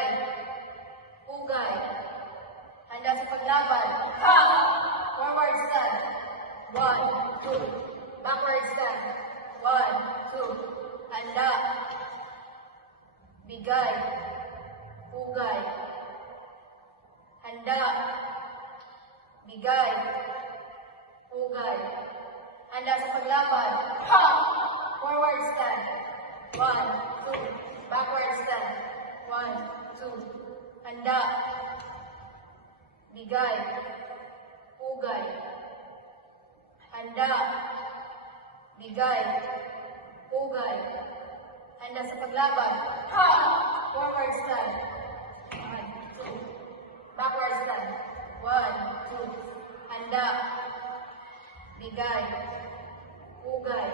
bigay, pugay, handa sa paglaban, ha! Forward stand, 1, 2, backward stand, 1, 2, handa, bigay, pugay, handa, bigay, pugay, handa sa paglaban, ha! Forward stand, 1, 2, backward stand, 1, 2, handa, bigay, pugay, handa, bigay, pugay, handa sa paglaban, ha! Forward stand, 1, 2, backward stand, 1, 2, handa, bigay, pugay,